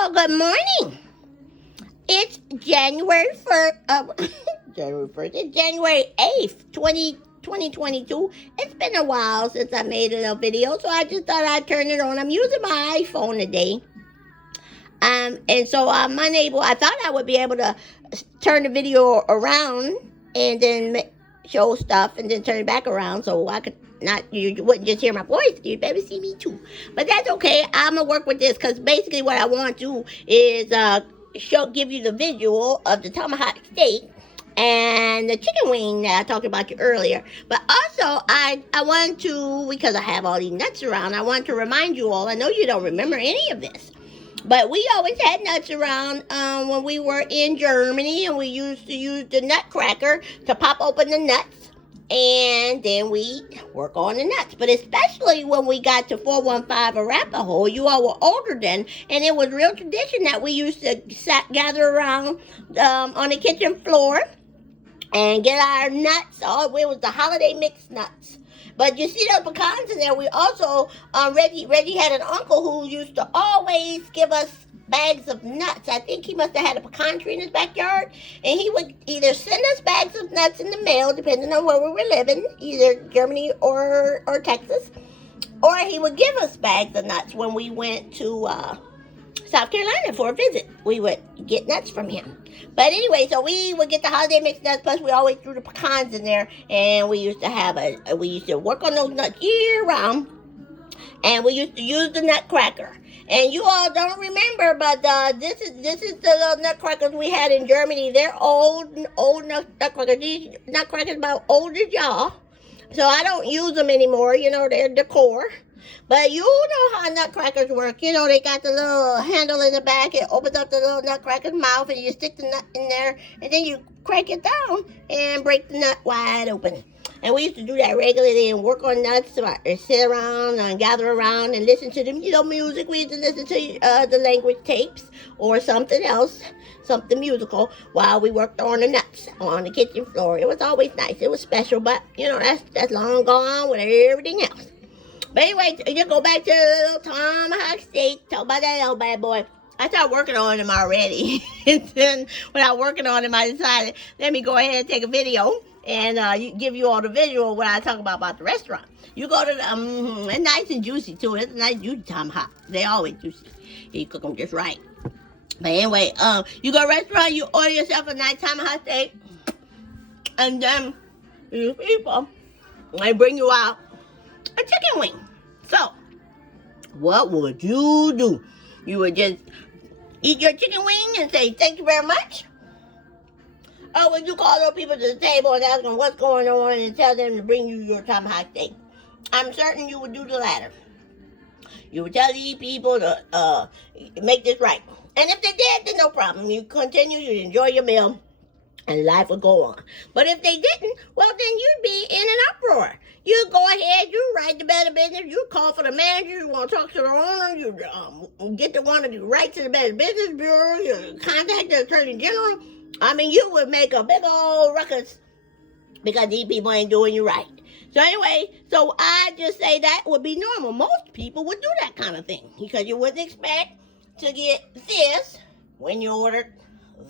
Well, good morning. It's January 1st, it's January 8th, 2022. It's been a while since I made a little video, so I just thought I'd turn it on. I'm using my iPhone today. And so I'm unable, I thought I would be able to turn the video around and then show stuff and then turn it back around so I could you wouldn't just hear my voice, you'd better see me too. But that's okay, I'm gonna work with this because basically what I want to do is give you the visual of the tomahawk steak and the chicken wing that I talked about you earlier. But also, I want to, because I have all these nuts around, I want to remind you all, I know you don't remember any of this, but we always had nuts around when we were in Germany, and we used to use the nutcracker to pop open the nuts, and then we work on the nuts. But especially when we got to 415 Arapahoe, you all were older then, and it was real tradition that we used to gather around on the kitchen floor and get our nuts. Oh, it was the holiday mixed nuts. But you see those pecans in there. We also, Reggie had an uncle who used to always give us bags of nuts. I think he must have had a pecan tree in his backyard. And he would either send us bags of nuts in the mail, depending on where we were living, either Germany or Texas. Or he would give us bags of nuts when we went to South Carolina for a visit. We would get nuts from him. But anyway, so we would get the holiday mixed nuts, plus we always threw the pecans in there, and we used to work on those nuts year round, and we used to use the nutcracker. And you all don't remember, but this is the little nutcrackers we had in Germany. They're old nutcrackers. These nutcrackers about old as y'all, so I don't use them anymore. You know, they're decor. But you know how nutcrackers work. You know, they got the little handle in the back. It opens up the little nutcracker's mouth, and you stick the nut in there, and then you crank it down and break the nut wide open. And we used to do that regularly and work on nuts, and sit around and gather around and listen to the music. We used to listen to the language tapes or something else, something musical, while we worked on the nuts on the kitchen floor. It was always nice. It was special, but, you know, that's long gone with everything else. But anyway, you go back to the little tomahawk steak. Talk about that little bad boy. I started working on him already. And then when I was working on him, I decided, let me go ahead and take a video and give you all the visual when I talk about the restaurant. You go to the, it's nice and juicy too. It's a nice juicy tomahawk. They always juicy. You cook them just right. But anyway, you go to a restaurant, you order yourself a nice tomahawk steak. And then these people, they bring you out a chicken wing. So, what would you do? You would just eat your chicken wing and say, thank you very much? Or would you call those people to the table and ask them what's going on and tell them to bring you your tomahawk steak? I'm certain you would do the latter. You would tell these people to make this right. And if they did, then no problem. You continue, you enjoy your meal, and life would go on. But if they didn't, well, then you'd be in an uproar. You go ahead, you write the Better Business, you call for the manager, you want to talk to the owner, you get the one to write to the Better Business Bureau, you contact the Attorney General. I mean, you would make a big old ruckus because these people ain't doing you right. So anyway, so I just say that would be normal. Most people would do that kind of thing because you wouldn't expect to get this when you ordered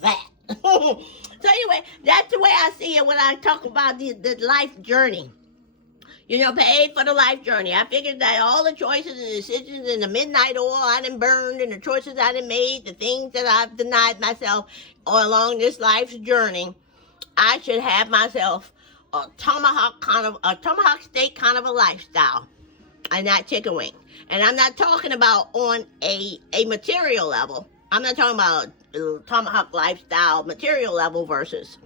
that. So anyway, that's the way I see it when I talk about the life journey. You know, paid for the life journey. I figured that all the choices and decisions and the midnight oil I done burned and the choices I done made, the things that I've denied myself all along this life's journey, I should have myself a tomahawk steak kind of a lifestyle, and not chicken wing. And I'm not talking about on a material level. I'm not talking about tomahawk lifestyle material level versus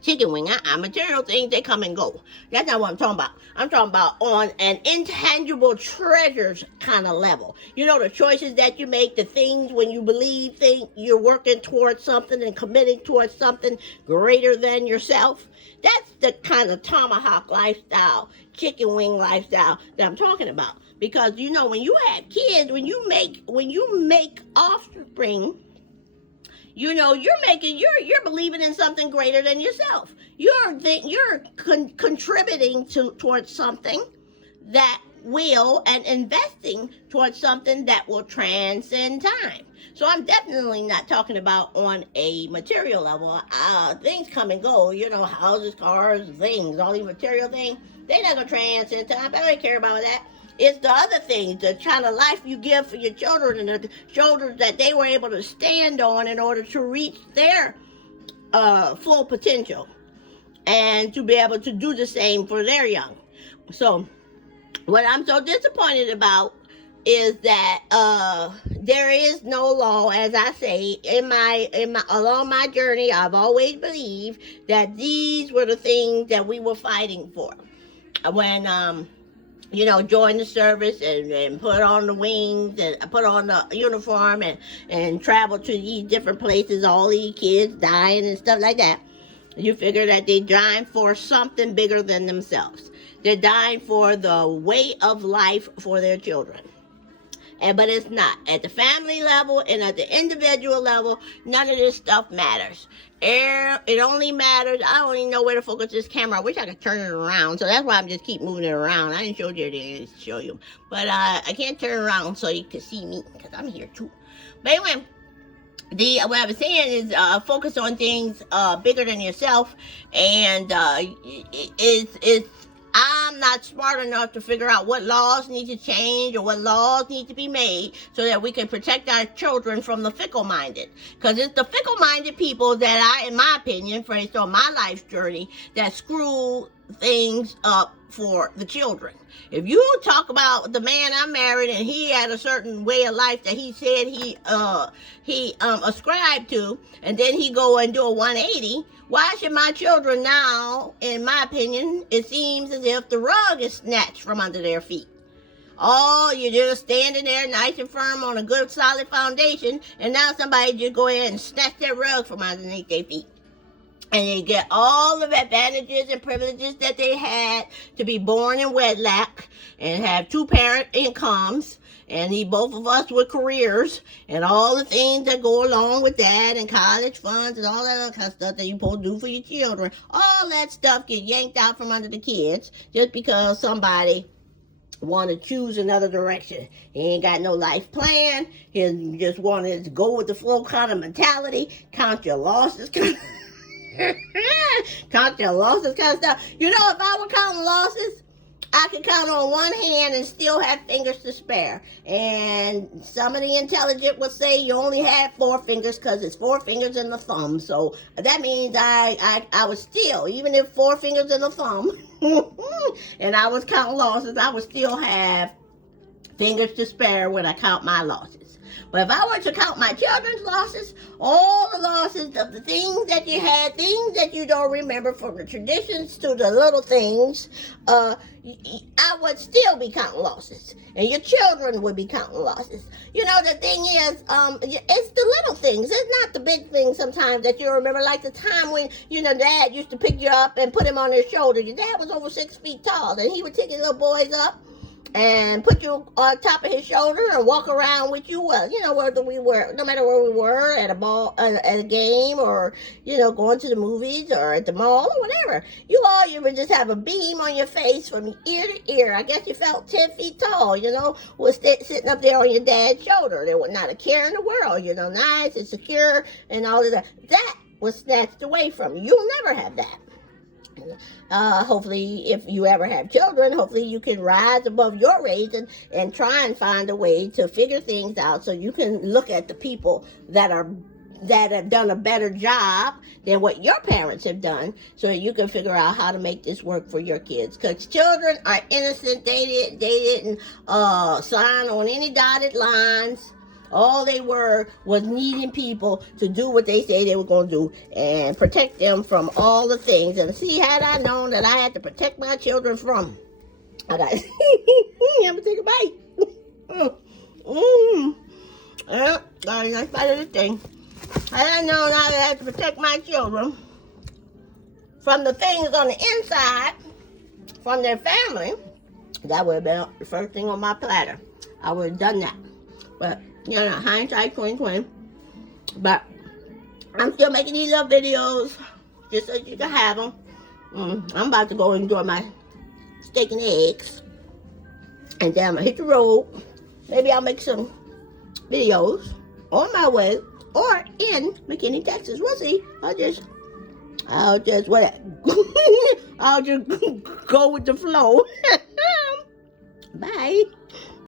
chicken wing. Material things, they come and go. That's not what I'm talking about. I'm talking about on an intangible treasures kind of level. You know, the choices that you make, the things when you think you're working towards something and committing towards something greater than yourself. That's the kind of tomahawk lifestyle, chicken wing lifestyle that I'm talking about. Because, you know, when you have kids, when you make offspring, you know, you're believing in something greater than yourself. You're contributing towards something that will and investing towards something that will transcend time. So I'm definitely not talking about on a material level. Things come and go, houses, cars, things, all these material things. They're not going to transcend time. I don't care about that. It's the other things, the kind of life you give for your children and the shoulders that they were able to stand on in order to reach their full potential and to be able to do the same for their young. So what I'm so disappointed about is that there is no law. As I say, in my along my journey, I've always believed that these were the things that we were fighting for. When join the service and put on the wings and put on the uniform and travel to these different places, all these kids dying and stuff like that. You figure that they're dying for something bigger than themselves. They're dying for the way of life for their children. But it's not. At the family level and at the individual level, none of this stuff matters. It only matters. I don't even know where to focus this camera. I wish I could turn it around. So that's why I'm just keep moving it around. I didn't show you. I didn't show you. But I can't turn it around so you can see me because I'm here too. But anyway, what I was saying is focus on things bigger than yourself. And I'm not smart enough to figure out what laws need to change or what laws need to be made so that we can protect our children from the fickle-minded. Because it's the fickle-minded people that in my opinion, based on my life journey, that screw things up for the children. If you talk about the man I married and he had a certain way of life that he said he ascribed to, and then he go and do a 180, why should my children now, in my opinion, it seems as if the rug is snatched from under their feet. Oh, you're just standing there nice and firm on a good solid foundation, and now somebody just go ahead and snatch their rug from underneath their feet. And they get all of the advantages and privileges that they had to be born in wedlock and have two-parent incomes and both of us with careers and all the things that go along with that and college funds and all that other kind of stuff that you're supposed to do for your children. All that stuff get yanked out from under the kids just because somebody want to choose another direction. He ain't got no life plan. He just wanted to go with the flow kind of mentality, count your losses count your losses kind of stuff. If I were counting losses, I could count on one hand and still have fingers to spare. And some of the intelligent would say you only had 4 fingers because it's 4 fingers and the thumb. So that means I would still, even if 4 fingers and a thumb, and I was counting losses, I would still have fingers to spare when I count my losses. But if I were to count my children's losses, all the losses of the things that you had, things that you don't remember, from the traditions to the little things, I would still be counting losses. And your children would be counting losses. The thing is, it's the little things. It's not the big things sometimes that you remember. Like the time when, Dad used to pick you up and put him on his shoulder. Your dad was over 6 feet tall, and he would take his little boys up and put you on top of his shoulder and walk around with you. Well, whether we were, no matter where we were, at a game, or going to the movies or at the mall or whatever, you would just have a beam on your face from ear to ear. I guess you felt 10 feet tall. Was sitting up there on your dad's shoulder. There was not a care in the world. Nice and secure and all of that. That was snatched away from you. You'll never have that. Hopefully, if you ever have children, hopefully you can rise above your age and try and find a way to figure things out so you can look at the people that have done a better job than what your parents have done, so that you can figure out how to make this work for your kids. Because children are innocent. They didn't sign on any dotted lines. All they were was needing people to do what they say they were going to do and protect them from all the things. And see, had I known that I had to protect my children from, I'm going to take a bite. Nice bite of this thing. Had I known I had to protect my children from the things on the inside, from their family, that would have been the first thing on my platter. I would have done that. But hindsight 2020. But I'm still making these little videos just so you can have them. I'm about to go enjoy my steak and eggs. And then I'm gonna hit the road. Maybe I'll make some videos on my way or in McKinney, Texas. We'll see. I'll just what? I'll just go with the flow. Bye.